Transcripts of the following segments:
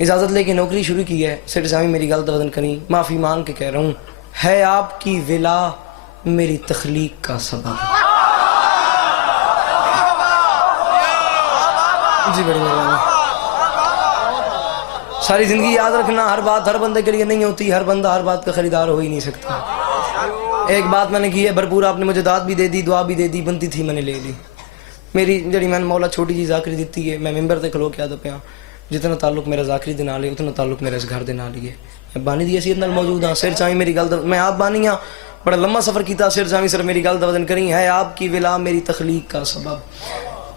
اجازت لے کے نوکری شروع کی ہے. سیٹ سامی میری گل توجہ کریں, معافی مانگ کے کہہ رہا ہوں, ہے آپ کی ولا میری تخلیق کا سبب. جی بڑی مہربانی. ساری زندگی یاد رکھنا, ہر بات ہر بندے کے لیے نہیں ہوتی, ہر بندہ ہر بات کا خریدار ہو ہی نہیں سکتا. ایک بات میں نے کی ہے بھرپور, آپ نے مجھے داد بھی دے دی, دعا بھی دے دی, بنتی تھی میں نے لے لی. میری جڑی میں نے مولا چھوٹی جی ذاکری دیتی ہے, میں ممبر تے کھلو کے آدھا پیا, جتنا تعلق میرا ذاکری دے نال ہے اتنا تعلق میرا اس گھر دے نال ہی ہے. میں بانی دی حیثیت نال موجود ہاں. سر چاہیے میری گل, میں آپ بانی ہاں, بڑا لمبا سفر کیتا. سر چاہیے سر میری گل دا وزن کریں, ہے آپ کی ولا میری تخلیق کا سبب.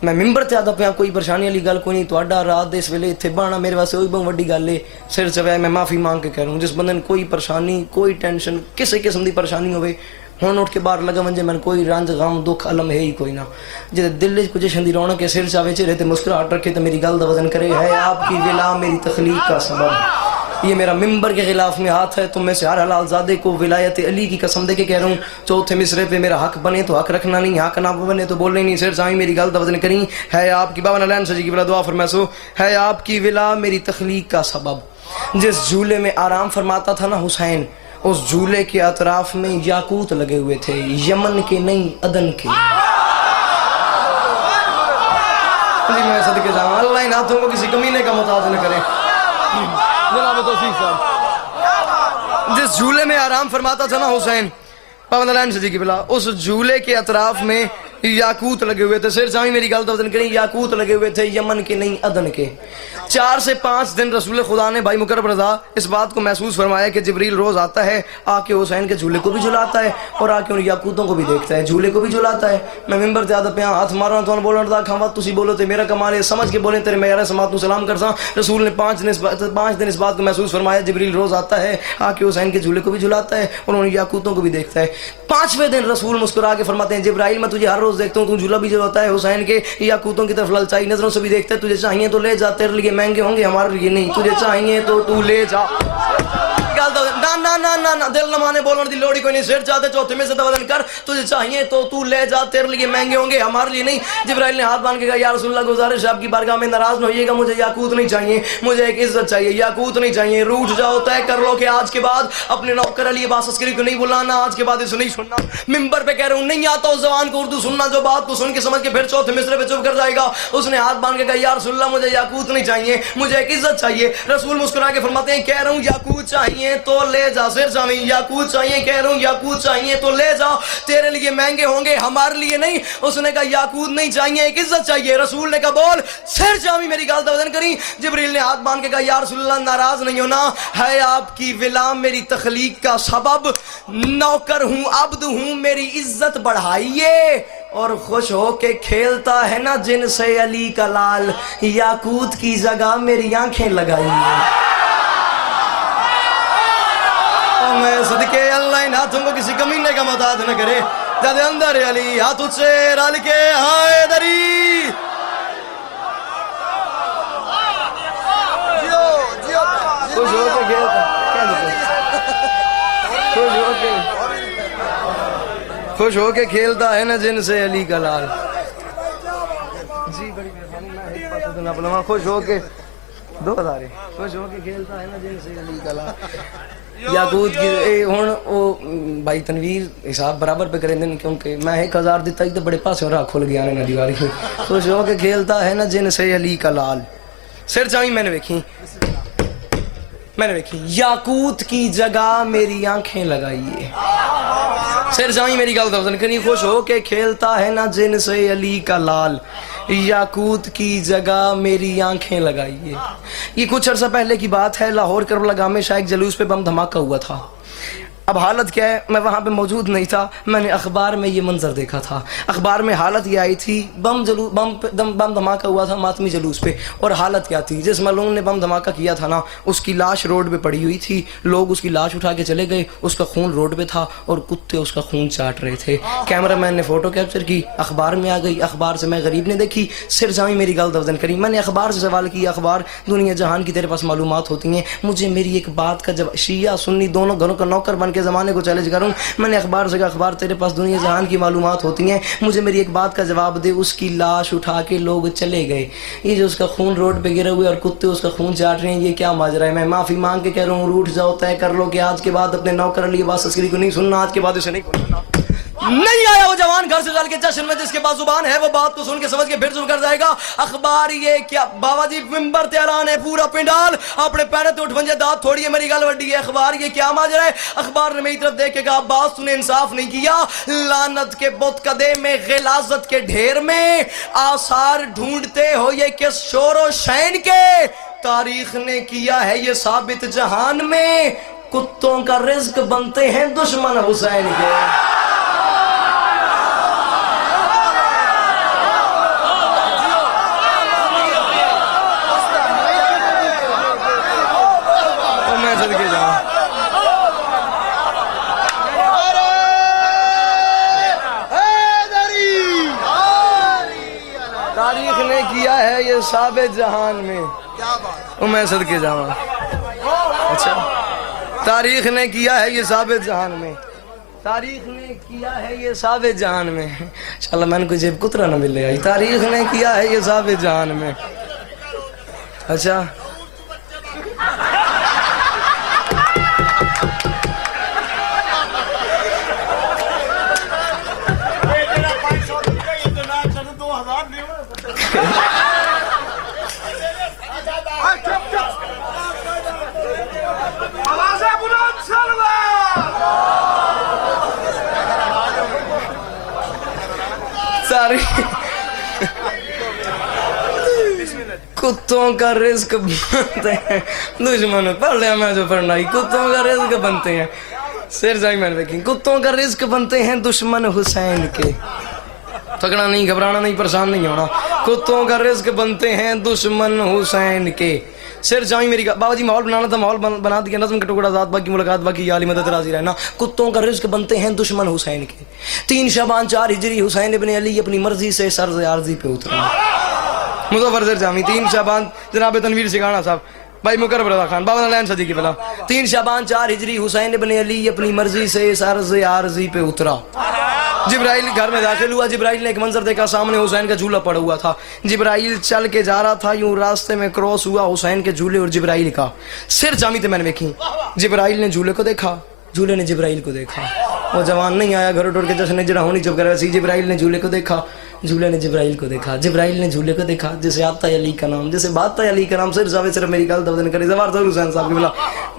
میں ممبر تے آدھا پیا, کوئی پریشانی والی گل کوئی نہیں, تہاڈا رات دے اس ویلے اتنے بہنا میرے واسطے وہی بہت وڈی گل ہے. سر چویا میں معافی مانگ کے کہہ رہا ہوں, جس بندے نے کوئی پریشانی, کوئی ٹینشن, کسی قسم دی پریشانی ہوئے, ہوں اٹھ کے باہر لگا ونجے, میں کوئی رنج غم دکھ علم ہے ہی کوئی نہ. جے دل وچ کچھ شندی رونق کے سر چاوے چہرے تے مسکراہٹ رکھے تو میری گل دا وزن کرے, ہے آپ کی ولا میری تخلیق کا سبب. یہ میرا ممبر کے خلاف میں ہاتھ ہے, تم میں سے ہر حلال زادے کو ولایت علی کی قسم دے کے کہہ رہا ہوں, چوتھے مصرے پہ میرا حق بنے تو حق رکھنا نہیں, حق نہ بنے تو بولنے نہیں. سر سامی میری گل دا وزن کریں, ہے آپ کی بابا نالین سجی کی بلا دعا فرمائے سو, ہے آپ کی ولا میری تخلیق کا سبب. جس جھولے میں آرام فرماتا تھا نا حسین, اس جھولے کے اطراف میں یاقوت لگے ہوئے تھے, یمن کے نہیں عدن کے. جی میں صدقے جاؤں, اللہ ان ہاتھوں کو کسی کمینے کا محتاج نہ کرے. جناب توفیق صاحب, جس جھولے میں آرام فرماتا تھا نا حسین, پابند علین سجی کی بلا, اس جھولے کے اطراف میں یاقوت لگے ہوئے تھے. سر سامی میری گل توجہ کریں, یاقوت لگے ہوئے تھے یمن کے نہیں عدن کے. 4 سے 5 دن رسول خدا نے بھائی مکرم رضا اس بات کو محسوس فرمایا کہ جبریل روز آتا ہے, آ کے حسین کے جھولے کو بھی جھلاتا ہے اور آ کے ان یاقوتوں کو بھی دیکھتا ہے, جھولے کو بھی جھلاتا ہے. میں ممبر تے آدھا پیا ہاتھ مارا تو بولنا رضا کھاوا, تسی بولو تے میرا کمال ہے, سمجھ کے بولیں تیرے معیار سماعت کو سلام کرساں. رسول نے 5 دن اس بات کو محسوس فرمایا, جبریل روز آتا ہے, آ کے حسین کے جھولے کو بھی جھلاتا ہے اور ان یاقوتوں کو بھی دیکھتا ہے. 5ویں دن رسول مسکرا کے فرماتے ہیں, جبرائیل میں تجھے ہر روز دیکھتا ہوں, تو جھولا بھی جھلاتا ہے حسین کے, یاقوتوں کی طرف للچائی نظروں سے بھی دیکھتا ہے. تجھے چاہیے تو لے جا, تیرے لیے مہنگے ہوں گے, ہمارے لیے نہیں. تجھے چاہیے تو لے جا. نا دل نمانے بولنے دی لوڑی کوئی نہیں. سر چاہتے چوتھے میں سے وزن کر, تجھے چاہیے تو لے جا, تیرے لیے مہنگے ہوں گے, ہمارے لیے نہیں. جبرائیل نے ہاتھ باندھ کے کہا, یا رسول اللہ گزارش آپ کی بارگاہ میں ناراض نہ ہوئیے گا, مجھے یاقوت نہیں چاہیے, مجھے ایک عزت چاہیے, یاقوت نہیں چاہیے. روٹ جاؤ, طے کر لو کہ آج کے بعد اپنے نوکر علی عباس عسکری کو نہیں بلانا, آج کے بعد اسے نہیں سننا. ممبر پہ کہہ رہا ہوں, نہیں آتا اس زبان کو اردو سننا جو بات کو سن کے سمجھ کے پھر چوتھے مصرے پہ چپ کر جائے گا. اس نے ہاتھ باندھ کے کہا, یا رسول اللہ مجھے یاقوت نہیں چاہیے, مجھے ایک عزت چاہیے. رسول مسکرا کے فرماتے ہیں, کہہ رہا ہوں یاقوت چاہیے تو لے جا. سر سامی یاقوت چاہیے, کہہ رہا ہوں یاقوت چاہیے تو لے جا, تیرے لیے مہنگے ہوں گے, ہمارے لیے نہیں. اس نے کہا یاقوت نہیں چاہیے, ایک عزت چاہیے. رسول نے کہا بول. سر سامی میری گل توجہ کریں, جبریل نے ہاتھ باندھ کے کہا, یا رسول اللہ ناراض نہیں ہونا, ہے آپ کی ولا میری تخلیق کا سبب, نوکر ہوں, عبد ہوں, میری عزت بڑھائیے اور خوش ہو کے کھیلتا ہے نا جن سے علی کا لال, یاقوت کی جگہ میری آنکھیں لگائیے. میں صدقے اللہ ان ہاتھوں کو کسی کمینے کا محتاج نہ کرے. جد اندر علی ہاتھ سے رل کے ہائے دری, خوش ہو کے کھیلتا, خوش ہو کے کھیلتا ہے نا جن سے علی کا لال. جی بڑی مہربانی, میں ایک بات نہ بولوں, خوش ہو کے 2000 خوش ہو کے کھیلتا ہے نا جن سے علی کا لال. یاقوت کی ہوں وہ بھائی تنویر حساب برابر پہ کریں دیں, کیونکہ میں 1000 دیتا ہی تو بڑے پاسوں راہ کھل گیا نا دیواری. خوش ہو کے کھیلتا ہے نا جن سے علی کا لال. سر چاہیے میں نے ویکھی, یاقوت کی جگہ میری آنکھیں لگائیے. سر چاہیے میری گل توجہ کریں, خوش ہو کے کھیلتا ہے نا جن سے علی کا لال, یاقوت کی جگہ میری آنکھیں لگائیے. یہ کچھ عرصہ پہلے کی بات ہے, لاہور کربلا گاہ میں شاید جلوس پہ بم دھماکہ ہوا تھا. اب حالت کیا ہے, میں وہاں پہ موجود نہیں تھا, میں نے اخبار میں یہ منظر دیکھا تھا. اخبار میں حالت یہ آئی تھی, بم دھماکہ ہوا تھا ماتمی جلوس پہ, اور حالت کیا تھی, جس ملعون نے بم دھماکہ کیا تھا نا, اس کی لاش روڈ پہ پڑی ہوئی تھی. لوگ اس کی لاش اٹھا کے چلے گئے, اس کا خون روڈ پہ تھا اور کتے اس کا خون چاٹ رہے تھے. کیمرہ مین نے فوٹو کیپچر کی, اخبار میں آ گئی, اخبار سے میں غریب نے دیکھی. سر جامی میری گل توجہ کری, میں نے اخبار سے سوال کیا, اخبار دنیا جہان کی تیرے پاس معلومات ہوتی ہیں, مجھے میری ایک بات کا جب شیعہ سنی دونوں گھروں کا نوکر بن کے زمانے کو چیلنج کروں. میں نے اخبار سے کہا اخبار تیرے پاس دنیا جہان کی معلومات ہوتی ہیں, مجھے میری ایک بات کا جواب دے. اس کی لاش اٹھا کے لوگ چلے گئے. یہ جو اس کا خون روڈ پہ گرا ہوا ہے اور کتے اس کا خون چاٹ رہے ہیں, یہ کیا ماجرا ہے؟ میں معافی مانگ کے کہہ رہا ہوں روٹ جاؤ, طے کر لو کہ آج کے بعد اپنے نوکر علی عباس عسکری کو نہیں سننا, آج کے بعد اسے نہیں سننا. نہیں آیا وہ جوان گھر سے چل کے جشن میں, جس کے پاس زبان ہے وہ بات کو سن کے سمجھ کے پھر شروع کر جائے گا. اخبار یہ کیا بابا جی ممبر تیران ہے پورا پنڈال, اپنے پیرے تو اٹھ بنجے دانت تھوڑی ہے میری گل وڈی ہے. اخبار یہ کیا ماجرا ہے؟ اخبار نے میری طرف دیکھ کے کہا عباس تو نے انصاف نہیں کیا, لعنت کے بت کدے میں غلاظت کے ڈھیر میں آثار ڈھونڈتے ہو یہ کس شور و شین کے, تاریخ نے کیا ہے یہ ثابت جہان میں کتوں کا رزق بنتے ہیں دشمن حسین کے. تاریخ نے کیا ہے یہ ثابت جہان میں, میں صدقے جاؤں. اچھا تاریخ نے کیا ہے یہ ثابت جہان میں, تاریخ نے کیا ہے یہ ثابت جہان میں. انشاءاللہ میں نے کوئی جیب کترا نہ ملے آئی. تاریخ نے کیا ہے یہ ثابت جہان میں. اچھا کتوں کا رزق بنتے ہیں دشمن, پڑھ لیا میں جو پڑھنا ہی, کتوں کا رزق بنتے ہیں سر جائی میں نے دیکھی, کتوں کا رزق بنتے ہیں دشمن حسین کے. تھکنا نہیں, گھبرانا نہیں, پریشان نہیں ہونا. کتوں کا رزق بنتے ہیں دشمن حسین کے. سر جائیں میری بابا جی ماحول بنانا تھا, ماحول بنا دیا, نظم کا ٹکڑا ذات باقی ملاقات باقی عالی مدد راضی رہنا. کتوں کا رزق بنتے ہیں دشمن حسین کے. 3 شعبان 4 ہجری حسین ابن علی اپنی مرضی سے سرز عارضی پہ اترا. مظفر سر جامی 3 شعبان جناب تنویر سگانا صاحب بھائی مکرم رضا خان بابا نالین صدیقی بلا. 3 شعبان 4 ہجری حسین ابن علی اپنی مرضی سے سرز عارضی پہ اترا. جبرائیل گھر میں داخل ہوا. جبرائیل نے ایک منظر دیکھا, سامنے حسین کا جھولا پڑا ہوا تھا. جبرائیل چل کے جا رہا تھا, یوں راستے میں کراس ہوا حسین کے جھولے اور جبرائیل کا. سر جامی تھے میں نے دیکھی. جبرائیل نے جھولے کو دیکھا, جھولے نے جبرائیل کو دیکھا. وہ جوان نہیں آیا گھر ٹوٹ کے جشن جڑا ہونی چپ کر رہا سی. جبرائیل نے جھولے کو دیکھا, جھولے نے جبرائیل کو دیکھا. جبرائیل نے جھولے کو دیکھا جسے آتا ہے علی کا نام, جسے بات ہے علی کا نام. سر جاوے صرف میری گل دودن کرے زوار ضرور حسین صاحب کی بلا.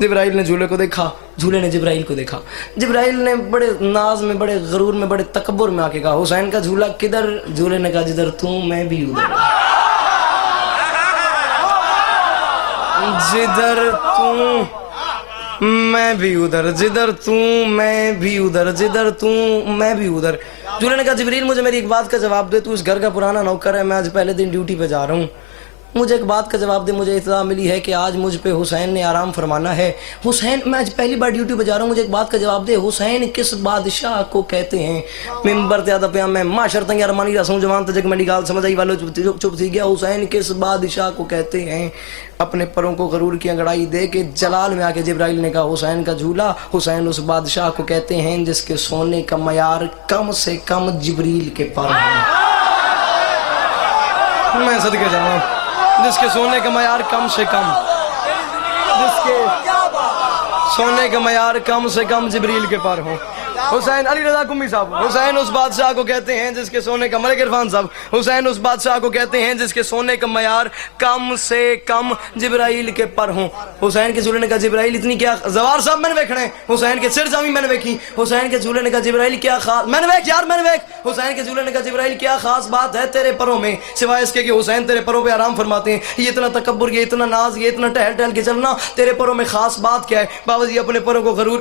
جبرائیل نے جھولے کو دیکھا, جھولے نے جبرائیل کو دیکھا. جبرائیل نے بڑے ناز میں, بڑے غرور میں, بڑے تکبر میں آ کے کہا حسین کا جھولا کدھر؟ جھولے نے کہا جدھر تو میں بھی ادھر, جدھر تو میں بھی ادھر, جدھر تو میں بھی ادھر, جدھر تو میں بھی ادھر. جھولے نے کہا جبریل مجھے میری ایک بات کا جواب دے, تو اس گھر کا پرانا نوکر ہے, میں آج پہلے دن ڈیوٹی پہ جا رہا ہوں, مجھے ایک بات کا جواب دے. مجھے اطلاع ملی ہے کہ آج مجھ پہ حسین نے آرام فرمانا ہے. حسین, میں آج پہلی بار ڈیوٹی پہ جا رہا ہوں, مجھے ایک بات کا جواب دے, حسین کس بادشاہ کو کہتے ہیں؟ ممبر تے آدھا پیا میں معاشرت یار مانی رسوں جوان تجھے میری گال سمجھ آئی والو چپ تھی گیا. حسین کس بادشاہ کو کہتے ہیں؟ اپنے پروں کو غرور کی انگڑائی دے کے جلال میں آ کے جبرائیل نے کہا حسین کا جھولا, حسین اس بادشاہ کو کہتے ہیں جس کے سونے کا معیار کم سے کم جبریل کے پر ہے. میں صدقے جاؤں, جس کے سونے کا معیار کم سے کم, جس کے سونے کا معیار کم سے کم جبریل کے پر ہوں. حسین علی رضا کمی صاحب, حسین اس بادشاہ کو کہتے ہیں جس کے سونے کا, ملک عرفان صاحب, حسین اس بادشاہ کو کہتے ہیں جس کے سونے کا معیار کم سے کم جبرائیل کے پر ہوں. حسین کے جھولے نے کہا جبرائیل اتنی کیا, زوار صاحب میں نے دیکھنا ہے. حسین کے سر جامی میں نے دیکھی. حسین کے جھولے نے کہا جبرائیل کیا خاص, میں نے دیکھ یار میں نے دیکھ. حسین کے جھولے نے کہا جبرائیل کیا خاص بات ہے تیرے پروں میں سوائے اس کے کہ حسین تیرے پروں پہ آرام فرماتے ہیں؟ یہ اتنا تکبر, یہ اتنا ناز, یہ اتنا ٹہل ٹہل کے چلنا, تیرے پروں میں خاص بات کیا ہے؟ بابا جی اپنے پروں کو غرور,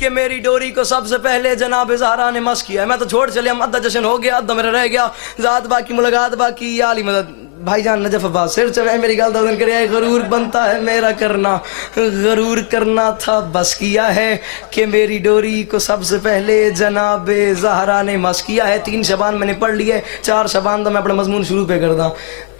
کہ میری ڈوری کو سب سے پہلے جناب زہرا نے مس کیا ہے. میں تو چھوڑ چلے آدھا جشن ہو گیا, آدھا میرا رہ گیا, ذات باقی ملاقات باقی. یا علی مدد بھائی جان نجف عباس سر چلے میری گل دن کرے. غرور بنتا ہے میرا کرنا, غرور کرنا تھا بس کیا ہے کہ میری ڈوری کو سب سے پہلے جناب زہرا نے مس کیا ہے. 3 شبان میں نے پڑھ لیے, 4 شبان تو میں اپنا مضمون شروع پہ کر دا.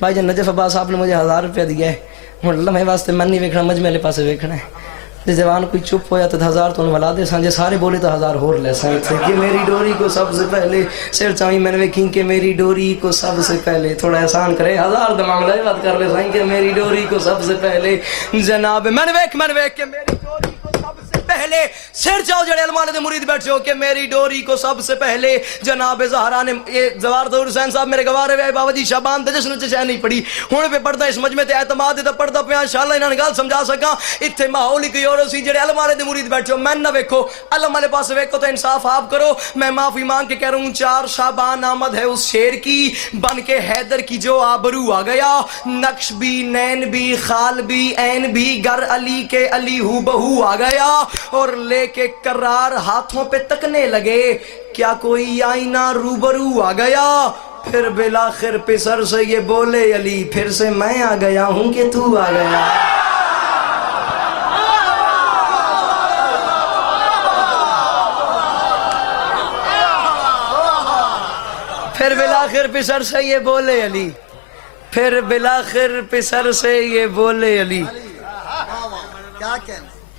بھائی جان نجف عباس آپ نے مجھے 1000 روپیہ دیا ہے, ہوں اللہ میں واسطے من نہیں ویکھنا, مجھ میرے پاسے ویکھنا ہے. جی جوان کوئی چپ ہویا تو 1000 تو ولا دے سان, جے سارے بولے تو 1000 ہور لے سان. کہ میری ڈوری کو سب سے پہلے سر چاہی میں نے ویکھی کہ میری ڈوری کو سب سے پہلے, تھوڑا احسان کرے 1000 دا معاملہ ہے بات کر لے سائیں کہ میری ڈوری کو سب سے پہلے جناب میں نے ویکھ کہ میری ڈوری کو سب سے پہلے سر چاہو جڑے علمانے دے مرید بیٹھے ہو کہ میری ڈوری کو سب سے پہلے جناب زہرا نے. یہ زوار ظہور حسین صاحب میرے گوارے ہوئے بابا جی شابان تے جشن چ نہیں پڑھی, ہن پہ پڑھدا اس مجمع تے اعتماد تے پڑھدا پیا انشاءاللہ انہاں نے گل سمجھا سکاں. ایتھے ماحول ہی کوئی اور سی جڑے علمانے دے مرید بیٹھے ہو, میں نہ ویکھو علم والے پاس ویکھو تو انصاف آپ کرو. میں معافی مانگ کے کہہ رہا ہوں 4 شابان آمد ہے اس شیر کی, بن کے حیدر کی جو آبرو آ گیا. نقش بھی نین بھی خال بھی عین بھی, گر علی کے علی ہو بہو آ گیا. اور لے کے قرار ہاتھوں پہ تکنے لگے, کیا کوئی آئینہ روبرو آ گیا. پھر بالآخر پسر سے یہ بولے علی, پھر سے میں آ گیا ہوں کہ تو آ گیا. پھر بالآخر پسر سے یہ بولے علی, پھر بالآخر پسر سے یہ بولے علی,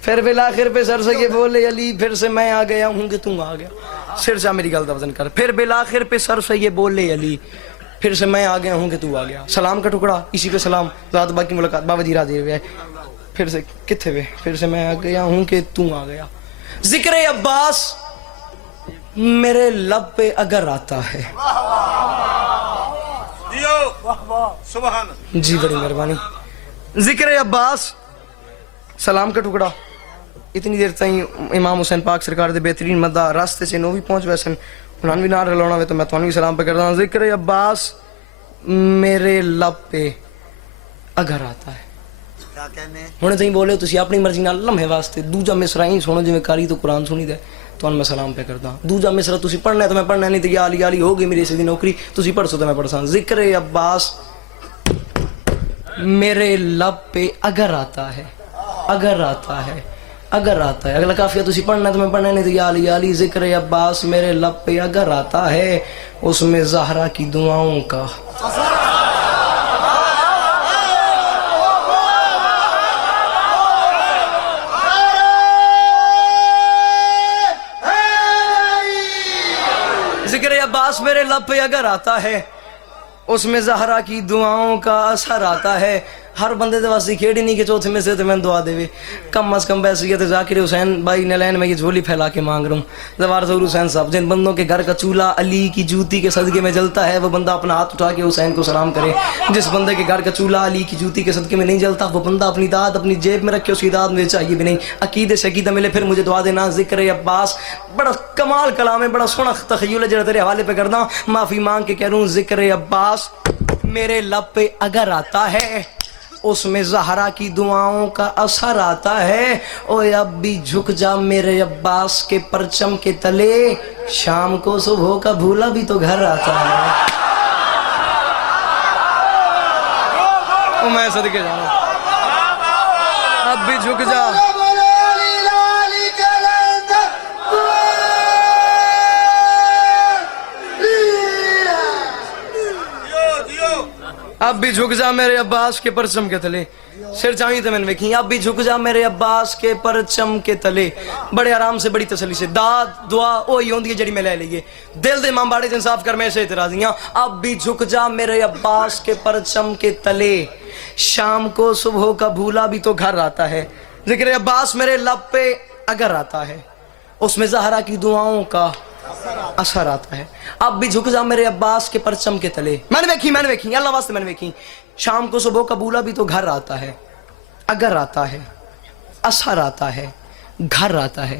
پھر بالآخر پسر سے یہ بولے علی, پھر سے میں آ گیا ہوں کہ تم آ گیا. سر سے میری گل دا وزن کر. پھر بالآخر پسر سے یہ بولے علی, پھر سے میں آ گیا ہوں کہ تو آ گیا. سلام کا ٹکڑا اسی پہ سلام, ذات باقی ملاقات بابا جی راضی ہوئے. پھر سے کتھے ہوئے, پھر سے میں آ گیا ہوں کہ تو آ گیا. ذکر عباس میرے لب پہ اگر آتا ہے, جی بڑی مہربانی. ذکر عباس سلام کا ٹکڑا اتنی دیر تائیں امام حسین پاک سرکار دے بہترین مدہ راستے سے نو بھی پہنچ ویسن, انہوں بھی نہ رلونا ہوئے تو میں تونوں بھی سلام پہ کرتا ہوں. ذکر عباس میرے لب پہ اگر آتا ہے. ہونے تائیں بولے تو اپنی مرضی نہ لمحے واسطے دوجا مصرہ ہی سنو جی میں کاری تو قرآن سنی دے تو میں سلام پہ کرتا ہوں. دوجا مصرہ تسی پڑھنا ہے تو میں پڑھنا نہیں, تو یا علی علی ہو گئی میری اسی دی نوکری, تسی پڑھ سو تو میں پڑھ ساں. ذکر عباس میرے لب پہ اگر آتا ہے, اگر آتا ہے, اگر آتا ہے. اگلا کافیہ تسی پڑھنا ہے تو میں پڑھنا نہیں, تو یا علی علی. ذکر عباس میرے لب پہ اگر آتا ہے, اس میں زہرا کی دعاؤں کا ذکر عباس میرے لب پہ اگر آتا ہے, اس میں زہرا کی دعاؤں کا اثر آتا ہے. ہر بندے دے واسطے کھیڑی نہیں کہ چوتھے میں سے میں دعا دے, کم از کم بحثیت ذاکر حسین بھائی نلین میں یہ جھولی پھیلا کے مانگ رہا ہوں. زوار ظہور حسین صاحب جن بندوں کے گھر کا چولہا علی کی جوتی کے صدقے میں جلتا ہے, وہ بندہ اپنا ہاتھ اٹھا کے حسین کو سلام کرے. جس بندے کے گھر کا چولہا علی کی جوتی کے صدقے میں نہیں جلتا, وہ بندہ اپنی داد اپنی جیب میں رکھے, اس کی داد مجھے چاہیے بھی نہیں. عقیدے سے عقیدہ ملے پھر مجھے دعا دینا. ذکر عباس بڑا کمال کلام ہے, بڑا سونا تخیل ہے جڑا تیرے حوالے پہ کرنا. معافی مانگ کے کہہ رہا ہوں ذکر عباس میرے لب پہ اگر آتا ہے, اس میں زہرا کی دعاؤں کا اثر آتا ہے. اوے اب بھی جھک جا میرے عباس کے پرچم کے تلے, شام کو صبح کا بھولا بھی تو گھر آتا ہے. او میں صدقے جاؤں, اب بھی جھک جا اب بھی جھک جا میرے عباس کے پرچم کے تلے. سر چاہیے تو میں نے ویکھی, اب بھی جھک جا میرے عباس کے پرچم کے تلے. بڑے آرام سے بڑی تسلی سے داد دعا وہی ہوندی ہے جڑی میں لے لئیے. دل دے امام باڑے سے انصاف کر, میں سے اعتراضیاں. اب بھی جھک جا میرے عباس کے پرچم کے تلے, شام کو صبح کا بھولا بھی تو گھر آتا ہے. ذکر عباس میرے لب پہ اگر آتا ہے, اس میں زہرا کی دعاؤں کا اثر آتا ہے. اب بھی جھک جا میرے عباس کے پرچم کے تلے. میں نے ویکھی اللہ واسطے میں نے ویکھی. شام کو صبح کا بولا بھی تو گھر آتا ہے, اگر آتا ہے, اثر آتا ہے, گھر آتا ہے.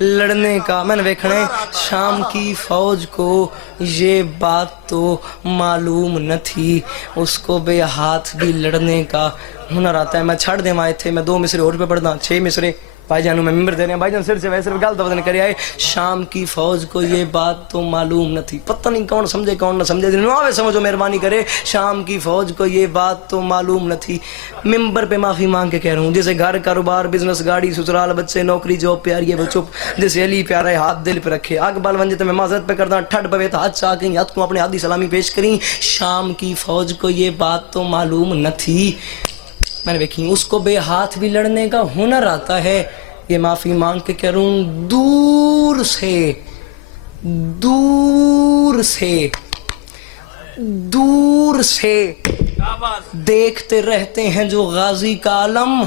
لڑنے کا میں نے دیکھنا ہے شام کی فوج کو یہ بات تو معلوم نہ تھی اس کو بے ہاتھ بھی لڑنے کا ہنر آتا ہے. میں چھڑ دے آئے تھے میں 2 مصرے اور پہ پڑھنا 6 مصرے بھائی جانوں میں ممبر دے رہے ہیں بھائی جان سر سے ویسے غلط بدن کرے آئے. شام کی فوج کو یہ بات تو معلوم نہ تھی. پتہ نہیں کون سمجھے کون نہ سمجھے نوے سمجھو مہربانی کرے. شام کی فوج کو یہ بات تو معلوم نہ تھی. ممبر پہ معافی مانگ کے کہہ رہا ہوں جیسے گھر کاروبار بزنس گاڑی سسرال بچے نوکری جاب پیاری ہے وہ چپ جیسے علی پیارا ہے ہاتھ دل پہ رکھے آگ بال ونجے تو میں معذرت پہ کرتا ٹھٹ پوے تو ہاتھ چاہ کہیں ہاتھ کو اپنے ہاتھی سلامی پیش کریں. شام کی فوج کو یہ بات تو معلوم نہ تھی. میں نے دیکھی اس کو بے ہاتھ بھی لڑنے کا ہنر آتا ہے. یہ معافی مانگ کے کہہ رہا ہوں دور سے دیکھتے رہتے ہیں جو غازی کا علم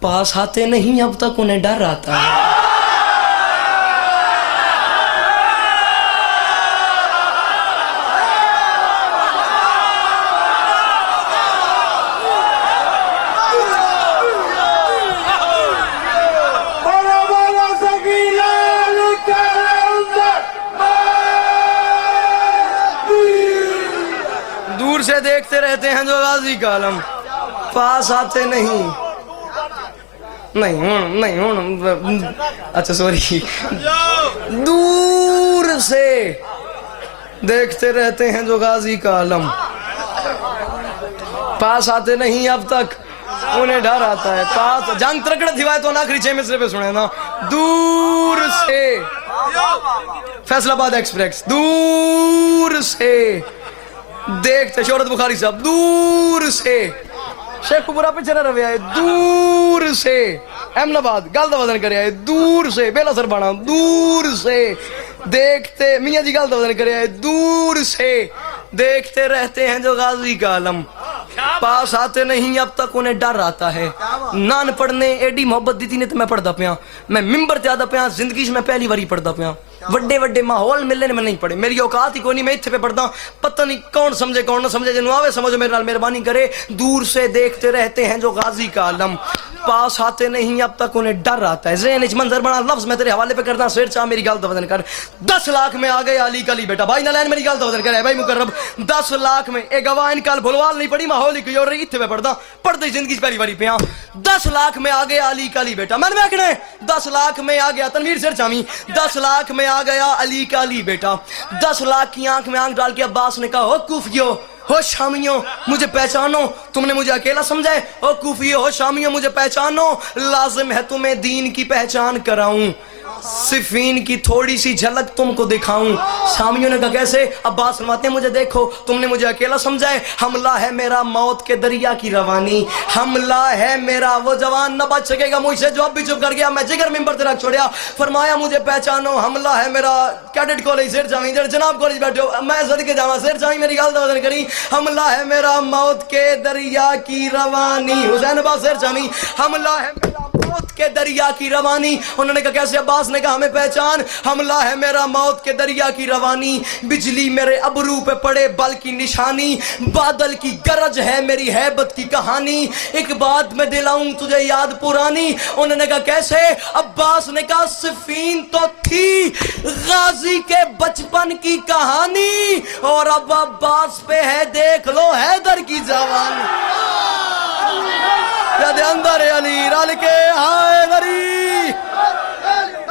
پاس آتے نہیں اب تک انہیں ڈر آتا ہے. دور سے دیکھتے رہتے ہیں جو غازی کا علم پاس آتے نہیں اچھا سوری دور سے دیکھتے رہتے ہیں جو غازی کا علم پاس آتے نہیں اب تک انہیں ڈر آتا ہے. پاس جنگ ترکڑ تھی تو آخری 6 مصرے پہ سنے نا. دور سے فیصل آباد ایکسپریس دور سے دیکھتے شہرت بخاری صاحب دور سے شیخ پورا پہ چلا رویا ہے دور سے احمد آباد گالدہ وزن کرے آئے دور سے بیلا سر بانا دور سے دیکھتے میاں جی گالدہ وزن کرے آئے دور سے دیکھتے رہتے ہیں جو غازی کا علم پاس آتے نہیں اب تک انہیں ڈر آتا ہے. نان پڑھنے ایڈی محبت دیتی نے تو میں پڑھتا پیا میں ممبر زیادہ پیا زندگی میں پہلی باری پڑھتا پیا. وڈے وڈے ماحول ملنے میں نہیں پڑھے میری اوقات ہی کوئی نہیں میں اتھے پہ پڑھتا. پتہ نہیں کون سمجھے کون نہ سمجھے جنہوں آوے سمجھو میرے نال مہربانی کرے. دور سے دیکھتے رہتے ہیں جو غازی کا علم پاس آتے نہیں اب تک انہیں ڈر آتا ہے. ذہن اچ منظر بنا لفظ میں تیرے حوالے پہ کرتا شیر چاہ میری گل وزن کر 10 لاکھ میں آ گئے علی کلی بیٹا بھائی نہ لین میری گل وزن کر بھائی مقرب 10 لاکھ میں ایک گواہ ان کال بھلوال نہیں پڑھی ماحول ہی کوئی اور اتھے پہ پڑھتا پڑھتے زندگی پہلی باری پہ 10 لاکھ میں آ گیا علی کلی بیٹا میں نے دیکھنا ہے 10 لاکھ میں آ گیا تنویر سر چامی 10 لاکھ میں آ گیا علی کلی بیٹا. 10 لاکھ کی آنکھ میں آنکھ ڈال کے عباس نے کہا ہو کوفیو ہو شامیوں مجھے پہچانو تم نے مجھے اکیلا سمجھا ہے. او کوفیو ہو شامیوں مجھے پہچانو لازم ہے تمہیں دین کی پہچان کراؤں صفین کی تھوڑی سی جھلک تم کو دکھاؤں. شامیوں نے کہا کیسے؟ عباس فرماتے ہیں مجھے دیکھو تم نے مجھے اکیلا سمجھا ہے حملہ ہے میرا موت کے دریا کی روانی حملہ ہے میرا وہ جوان نہ بچ سکے گا مجھ سے جو اب بھی چپ کر گیا میں جگر ممبر سے رکھ چھوڑیا. فرمایا مجھے پہچانو حملہ ہے میرا کیڈٹ کالج سیر جاویں جناب کالج بیٹھے ہو میں صدقے جاواں سیر جاویں میری گل وزن کری. حملہ ہے میرا موت کے دریا کی روانی حسین عباس سیر جاویں حملہ ہے میرا موت کے دریا کی روانی. انہوں نے کہا کیسے؟ عباس نے کہا ہمیں پہچان حملہ ہے میرا موت کے دریا کی روانی بجلی میرے ابرو پہ پڑے بل کی نشانی بادل کی گرج ہے میری ہیبت کی کہانی ایک بات میں دلاؤں تجھے یاد پرانی. انہوں نے کہا کیسے؟ عباس نے کہا صفین تو تھی غازی کے بچپن کی کہانی اور اب عباس پہ ہے دیکھ لو حیدر کی جوانی. اندر علی رل کے حیدری